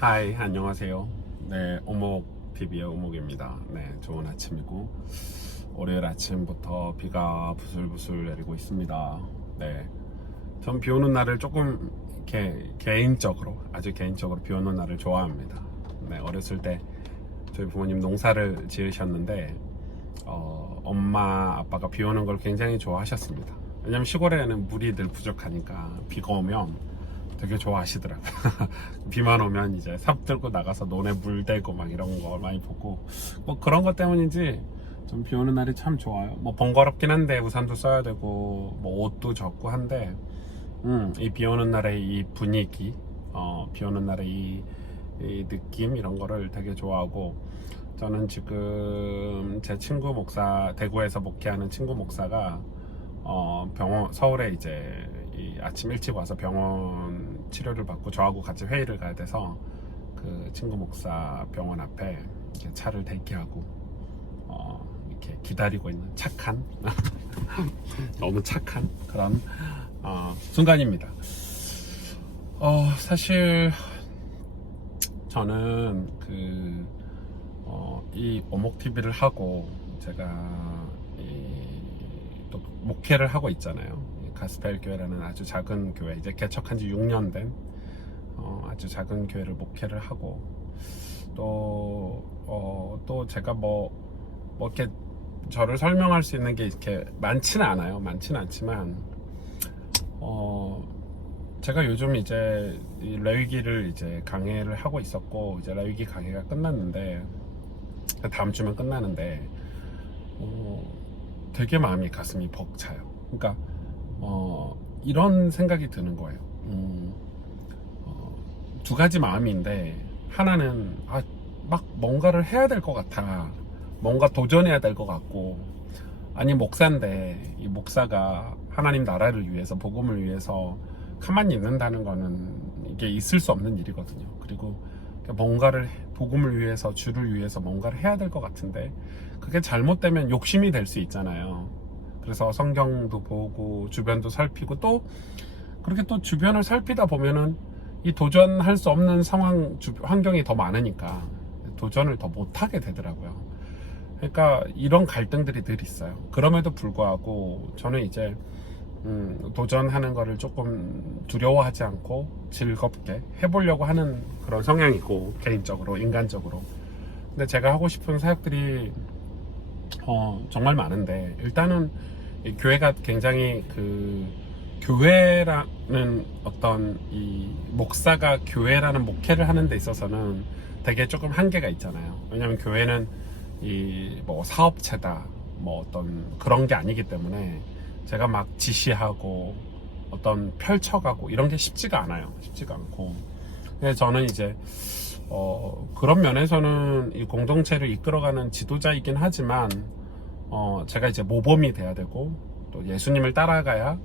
하이, 안녕하세요. 네, 오목TV의 오목입니다. 네, 좋은 아침이고, 월요일 아침부터 비가 부슬부슬 내리고 있습니다. 네, 전 비 오는 날을 조금, 개인적으로, 아주 개인적으로 비 오는 날을 좋아합니다. 네, 어렸을 때 저희 부모님 농사를 지으셨는데, 엄마, 아빠가 비 오는 걸 굉장히 좋아하셨습니다. 왜냐면 시골에는 물이 늘 부족하니까 비가 오면 되게 좋아하시더라고요. 비만 오면 이제 삽 들고 나가서 논에 물 대고 막 이런 거 많이 보고 뭐 그런 것 때문인지 좀 비 오는 날이 참 좋아요. 뭐 번거롭긴 한데 우산도 써야 되고 뭐 옷도 젖고 한데 이 비 오는 날의 이 분위기, 비 오는 날의 이 느낌 이런 거를 되게 좋아하고, 저는 지금 제 친구 목사, 대구에서 목회하는 친구 목사가 병원, 서울에 이제 아침 일찍 와서 병원 치료를 받고 저하고 같이 회의를 가야 돼서 그 친구 목사 병원 앞에 이렇게 차를 대기하고 이렇게 기다리고 있는 착한 너무 착한 그런 순간입니다. 사실 저는 이 오목TV를 하고 제가 또 목회를 하고 있잖아요. 가스펠 교회라는 아주 작은 교회, 이제 개척한 지 6년 된 아주 작은 교회를 목회를 하고, 또 제가 이렇게 저를 설명할 수 있는 게 이렇게 많지는 않아요. 많지는 않지만 제가 요즘 이제 이 레위기를 이제 강해를 하고 있었고, 이제 레위기 강해가 끝났는데, 다음 주면 끝나는데 되게 마음이, 가슴이 벅차요. 그러니까 이런 생각이 드는 거예요. 두 가지 마음인데, 하나는 막 뭔가를 해야 될 것 같아. 뭔가 도전해야 될 것 같고, 아니 목사인데 이 목사가 하나님 나라를 위해서, 복음을 위해서 가만히 있는다는 거는 이게 있을 수 없는 일이거든요. 그리고 뭔가를, 복음을 위해서, 주를 위해서 뭔가를 해야 될 것 같은데, 그게 잘못되면 욕심이 될 수 있잖아요. 그래서 성경도 보고 주변도 살피고, 또 그렇게 또 주변을 살피다 보면은 이 도전할 수 없는 상황, 환경이 더 많으니까 도전을 더 못하게 되더라고요. 그러니까 이런 갈등들이 늘 있어요. 그럼에도 불구하고 저는 이제 도전하는 거를 조금 두려워하지 않고 즐겁게 해보려고 하는 그런 성향이고, 개인적으로, 인간적으로. 근데 제가 하고 싶은 사역들이 정말 많은데, 일단은 이 교회가 굉장히 교회라는 어떤, 이 목사가 교회라는 목회를 하는 데 있어서는 되게 조금 한계가 있잖아요. 왜냐면 교회는 이 뭐 사업체다, 뭐 어떤 그런 게 아니기 때문에 제가 막 지시하고 어떤 펼쳐가고 이런 게 쉽지가 않아요. 쉽지가 않고. 근데 저는 이제 그런 면에서는 이 공동체를 이끌어가는 지도자이긴 하지만, 제가 이제 모범이 돼야 되고, 또 예수님을 따라가야,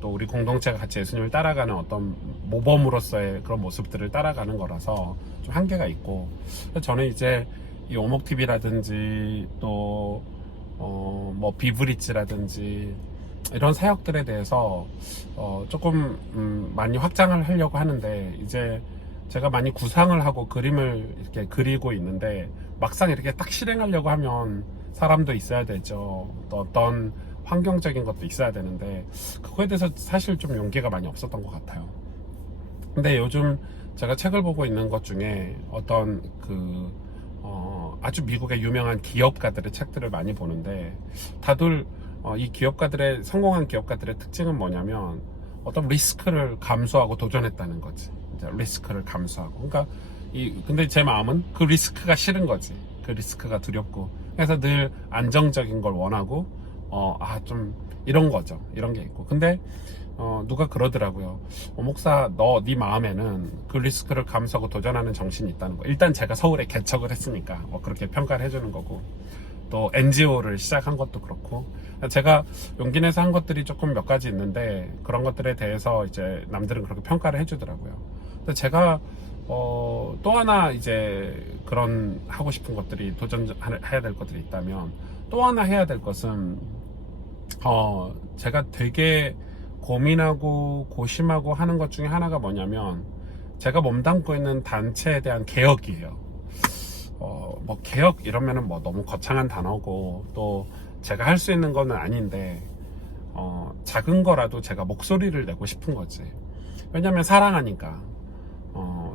또 우리 공동체가 같이 예수님을 따라가는 어떤 모범으로서의 그런 모습들을 따라가는 거라서 좀 한계가 있고, 저는 이제 이 오목TV라든지 또 뭐 비브리지라든지 이런 사역들에 대해서 조금 많이 확장을 하려고 하는데, 이제 제가 많이 구상을 하고 그림을 이렇게 그리고 있는데, 막상 이렇게 딱 실행하려고 하면 사람도 있어야 되죠. 또 어떤 환경적인 것도 있어야 되는데, 그거에 대해서 사실 좀 용기가 많이 없었던 것 같아요. 근데 요즘 제가 책을 보고 있는 것 중에 어떤 아주 미국의 유명한 기업가들의 책들을 많이 보는데, 다들 이 기업가들의, 성공한 기업가들의 특징은 뭐냐면 어떤 리스크를 감수하고 도전했다는 거지. 이제 리스크를 감수하고. 그러니까 근데 제 마음은 그 리스크가 싫은 거지. 그 리스크가 두렵고. 그래서 늘 안정적인 걸 원하고, 좀 이런 거죠. 이런 게 있고. 근데 누가 그러더라고요. 목사, 네 마음에는 그 리스크를 감수하고 도전하는 정신이 있다는 거. 일단 제가 서울에 개척을 했으니까 뭐 그렇게 평가를 해주는 거고, 또 NGO를 시작한 것도 그렇고, 제가 용기 내서 한 것들이 조금 몇 가지 있는데, 그런 것들에 대해서 이제 남들은 그렇게 평가를 해주더라고요. 근데 제가 또 하나 이제 그런 하고 싶은 것들이, 도전해야 될 것들이 있다면, 또 하나 해야 될 것은 제가 되게 고민하고 고심하고 하는 것 중에 하나가 뭐냐면, 제가 몸담고 있는 단체에 대한 개혁이에요. 뭐 개혁 이러면은 뭐 너무 거창한 단어고 또 제가 할 수 있는 거는 아닌데 작은 거라도 제가 목소리를 내고 싶은 거지. 왜냐면 사랑하니까.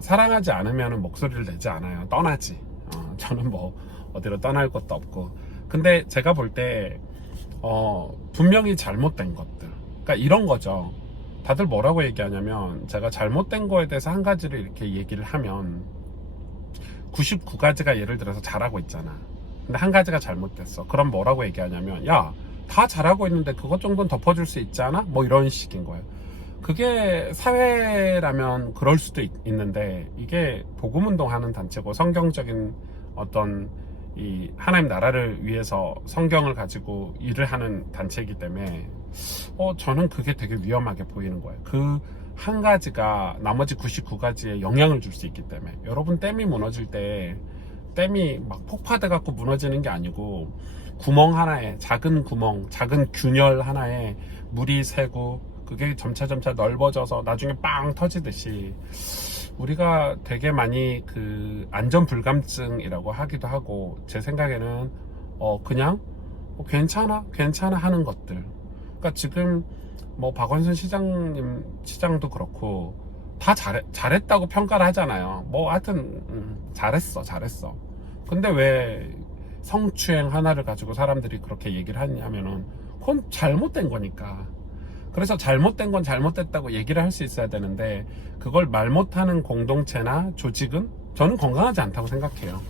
사랑하지 않으면 목소리를 내지 않아요. 떠나지. 저는 뭐 어디로 떠날 것도 없고. 근데 제가 볼 때 분명히 잘못된 것들, 그러니까 이런 거죠. 다들 뭐라고 얘기하냐면, 제가 잘못된 거에 대해서 한 가지를 이렇게 얘기를 하면 99가지가 예를 들어서 잘하고 있잖아. 근데 한 가지가 잘못됐어. 그럼 뭐라고 얘기하냐면, 야, 다 잘하고 있는데 그것 정도는 덮어줄 수 있지 않아? 뭐 이런 식인 거예요. 그게 사회라면 그럴 수도 있는데, 이게 복음운동 하는 단체고 성경적인 어떤 이 하나님 나라를 위해서 성경을 가지고 일을 하는 단체이기 때문에 저는 그게 되게 위험하게 보이는 거예요. 그 한 가지가 나머지 99가지에 영향을 줄 수 있기 때문에. 여러분, 댐이 무너질 때 댐이 막 폭파돼 갖고 무너지는 게 아니고, 구멍 하나에, 작은 구멍, 작은 균열 하나에 물이 새고 그게 점차 넓어져서 나중에 빵 터지듯이, 우리가 되게 많이 그 안전 불감증이라고 하기도 하고, 제 생각에는 그냥 괜찮아 하는 것들. 그러니까 지금 뭐 박원순 시장도 그렇고 다 잘했다고 평가를 하잖아요. 뭐 하여튼 잘했어. 근데 왜 성추행 하나를 가지고 사람들이 그렇게 얘기를 하냐면은 그건 잘못된 거니까. 그래서 잘못된 건 잘못됐다고 얘기를 할 수 있어야 되는데, 그걸 말 못하는 공동체나 조직은 저는 건강하지 않다고 생각해요.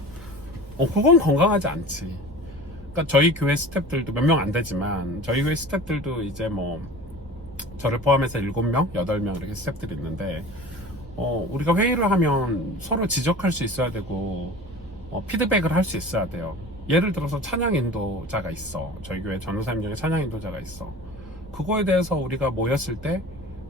그건 건강하지 않지. 그러니까 저희 교회 스태프들도 몇 명 안 되지만, 저희 교회 스태프들도 이제 뭐 저를 포함해서 7명, 8명 이렇게 스태프들이 있는데, 우리가 회의를 하면 서로 지적할 수 있어야 되고, 피드백을 할 수 있어야 돼요. 예를 들어서 찬양 인도자가 있어. 저희 교회 전도사님 중에 찬양 인도자가 있어. 그거에 대해서 우리가 모였을 때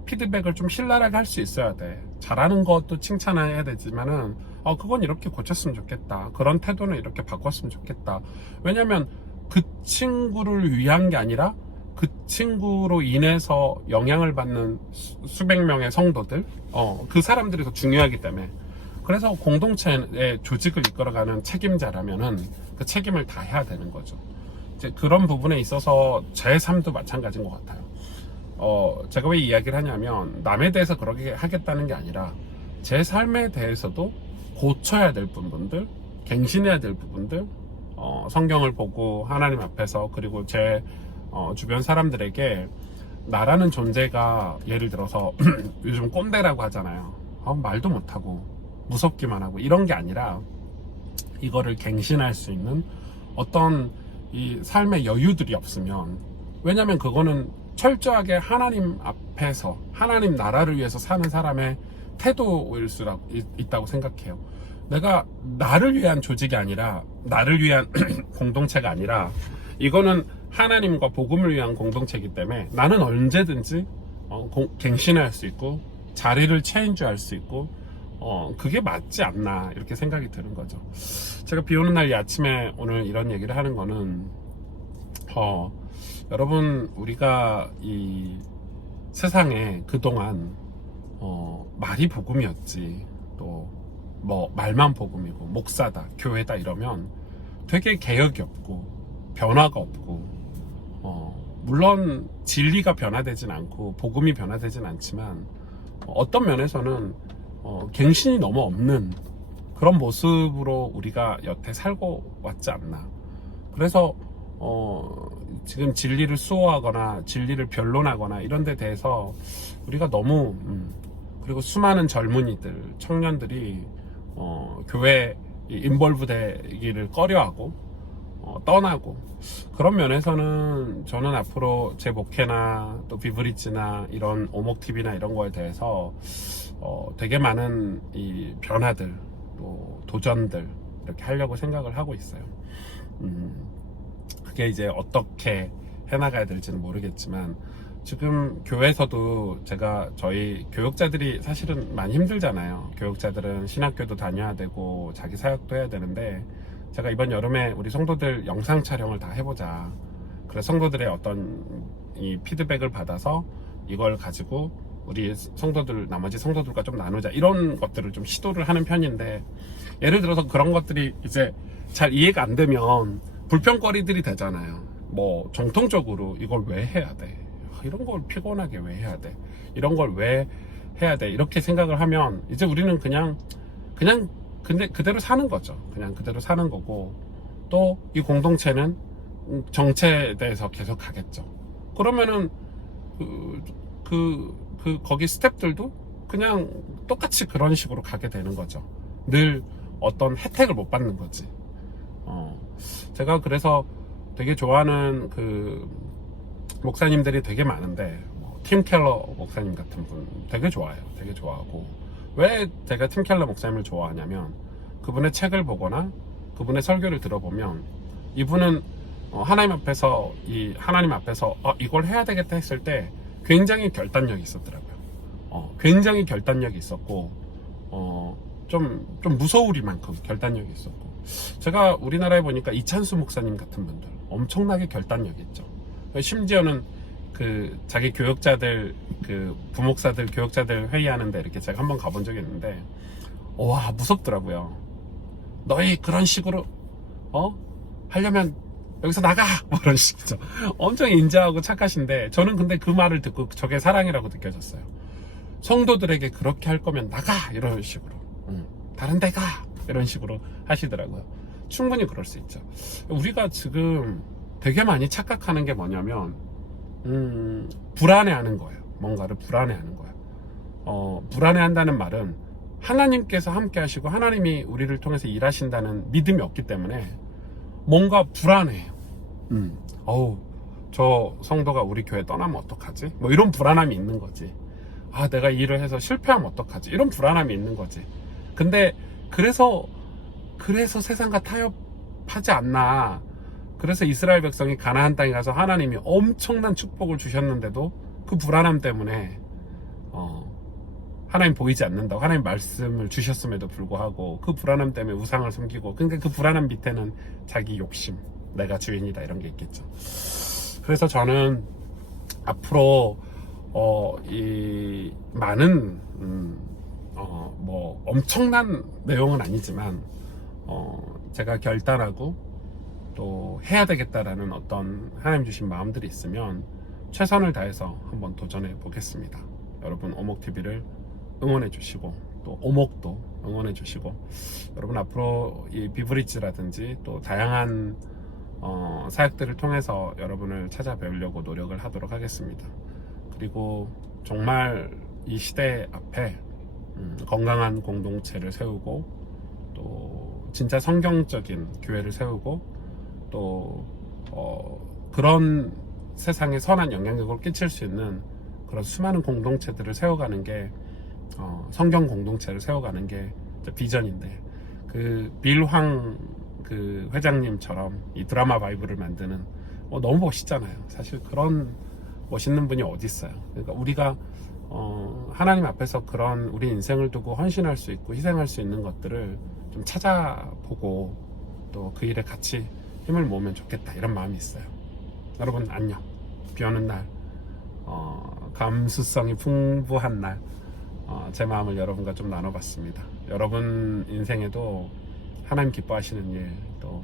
피드백을 좀 신랄하게 할 수 있어야 돼. 잘하는 것도 칭찬해야 되지만은 그건 이렇게 고쳤으면 좋겠다. 그런 태도는 이렇게 바꿨으면 좋겠다. 왜냐면 그 친구를 위한 게 아니라 그 친구로 인해서 영향을 받는 수백 명의 성도들, 그 사람들이 더 중요하기 때문에. 그래서 공동체의 조직을 이끌어가는 책임자라면은 그 책임을 다 해야 되는 거죠. 이제 그런 부분에 있어서 제 삶도 마찬가지인 것 같아요. 제가 왜 이야기를 하냐면, 남에 대해서 그렇게 하겠다는 게 아니라 제 삶에 대해서도 고쳐야 될 부분들, 갱신해야 될 부분들, 성경을 보고 하나님 앞에서, 그리고 제 주변 사람들에게 나라는 존재가, 예를 들어서 요즘 꼰대라고 하잖아요. 말도 못하고 무섭기만 하고 이런 게 아니라, 이거를 갱신할 수 있는 어떤 이 삶의 여유들이 없으면, 왜냐면 그거는 철저하게 하나님 앞에서 하나님 나라를 위해서 사는 사람의 태도일 수 있다고 생각해요. 내가 나를 위한 조직이 아니라, 나를 위한 공동체가 아니라, 이거는 하나님과 복음을 위한 공동체이기 때문에 나는 언제든지 갱신할 수 있고 자리를 체인지할 수 있고, 그게 맞지 않나 이렇게 생각이 드는 거죠. 제가 비 오는 날 이 아침에 오늘 이런 얘기를 하는 거는, 여러분, 우리가 이 세상에 그동안 말이 복음이었지, 또 뭐 말만 복음이고 목사다, 교회다 이러면 되게 개혁이 없고 변화가 없고, 물론 진리가 변화되진 않고 복음이 변화되진 않지만, 어떤 면에서는 갱신이 너무 없는 그런 모습으로 우리가 여태 살고 왔지 않나. 그래서 지금 진리를 수호하거나 진리를 변론하거나 이런 데 대해서 우리가 너무 그리고 수많은 젊은이들, 청년들이 교회 인볼브 되기를 꺼려하고 떠나고, 그런 면에서는 저는 앞으로 제 목회나 또 비브리지나 이런 오목TV나 이런 거에 대해서 되게 많은 이 변화들, 또 도전들 이렇게 하려고 생각을 하고 있어요. 그게 이제 어떻게 해나가야 될지는 모르겠지만, 지금 교회에서도 저희 교육자들이 사실은 많이 힘들잖아요. 교육자들은 신학교도 다녀야 되고 자기 사역도 해야 되는데, 제가 이번 여름에 우리 성도들 영상 촬영을 다 해보자. 그래서 성도들의 어떤 이 피드백을 받아서 이걸 가지고 우리 성도들 나머지 성도들과 좀 나누자 이런 것들을 좀 시도를 하는 편인데 예를 들어서 그런 것들이 이제 잘 이해가 안 되면 불평거리들이 되잖아요. 뭐 정통적으로 이걸 왜 해야 돼? 이런 걸 피곤하게 왜 해야 돼? 이런 걸 왜 해야 돼? 이렇게 생각을 하면 이제 우리는 그냥 근데 그대로 사는 거죠. 그냥 그대로 사는 거고 또 이 공동체는 정체에 대해서 계속 가겠죠. 그러면은 거기 스태프들도 그냥 똑같이 그런 식으로 가게 되는 거죠. 늘 어떤 혜택을 못 받는 거지. 제가 그래서 되게 좋아하는 그 목사님들이 되게 많은데 팀 켈러 목사님 같은 분 되게 좋아해요. 되게 좋아하고 왜 제가 팀 켈러 목사님을 좋아하냐면 그분의 책을 보거나 그분의 설교를 들어보면 이분은 하나님 앞에서 이걸 해야 되겠다 했을 때 굉장히 결단력이 있었더라고요. 굉장히 결단력이 있었고 좀 무서우리만큼 결단력이 있었고 제가 우리나라에 보니까 이찬수 목사님 같은 분들 엄청나게 결단력이 있죠. 심지어는 그 자기 교역자들 그 부목사들 교역자들 회의하는데 이렇게 제가 한번 가본 적이 있는데 와 무섭더라고요. 너희 그런 식으로 하려면 여기서 나가 뭐 이런 식이죠. 엄청 인자하고 착하신데 저는 근데 그 말을 듣고 저게 사랑이라고 느껴졌어요. 성도들에게 그렇게 할 거면 나가 이런 식으로 다른 데 가 이런 식으로 하시더라고요. 충분히 그럴 수 있죠. 우리가 지금 되게 많이 착각하는 게 뭐냐면 불안해하는 거예요. 뭔가를 불안해하는 거예요. 불안해한다는 말은 하나님께서 함께 하시고 하나님이 우리를 통해서 일하신다는 믿음이 없기 때문에 뭔가 불안해요. 저 성도가 우리 교회 떠나면 어떡하지? 뭐 이런 불안함이 있는 거지. 내가 일을 해서 실패하면 어떡하지? 이런 불안함이 있는 거지. 근데 그래서 세상과 타협하지 않나. 그래서 이스라엘 백성이 가나안 땅에 가서 하나님이 엄청난 축복을 주셨는데도 그 불안함 때문에 하나님 보이지 않는다고 하나님 말씀을 주셨음에도 불구하고 그 불안함 때문에 우상을 섬기고 그러니까 그 불안함 밑에는 자기 욕심, 내가 주인이다 이런 게 있겠죠. 그래서 저는 앞으로 이 많은 뭐 엄청난 내용은 아니지만 제가 결단하고 또 해야 되겠다라는 어떤 하나님 주신 마음들이 있으면 최선을 다해서 한번 도전해 보겠습니다. 여러분 오목TV를 응원해 주시고 또 오목도 응원해 주시고 여러분 앞으로 이 비브리지라든지 또 다양한 사역들을 통해서 여러분을 찾아뵈려고 노력을 하도록 하겠습니다. 그리고 정말 이 시대 앞에 건강한 공동체를 세우고 또 진짜 성경적인 교회를 세우고 또 그런 세상에 선한 영향력을 끼칠 수 있는 그런 수많은 공동체들을 세워가는 게 성경 공동체를 세워가는 게 비전인데 그 빌황 그 회장님처럼 이 드라마 바이블을 만드는 너무 멋있잖아요. 사실 그런 멋있는 분이 어디 있어요. 그러니까 우리가 하나님 앞에서 그런 우리 인생을 두고 헌신할 수 있고 희생할 수 있는 것들을 좀 찾아보고 또 그 일에 같이 힘을 모으면 좋겠다 이런 마음이 있어요. 여러분 안녕. 비 오는 날 감수성이 풍부한 날 제 마음을 여러분과 좀 나눠봤습니다. 여러분 인생에도 하나님 기뻐하시는 일, 또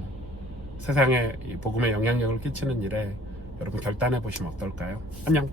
세상에 이 복음의 영향력을 끼치는 일에 여러분 결단해 보시면 어떨까요? 안녕.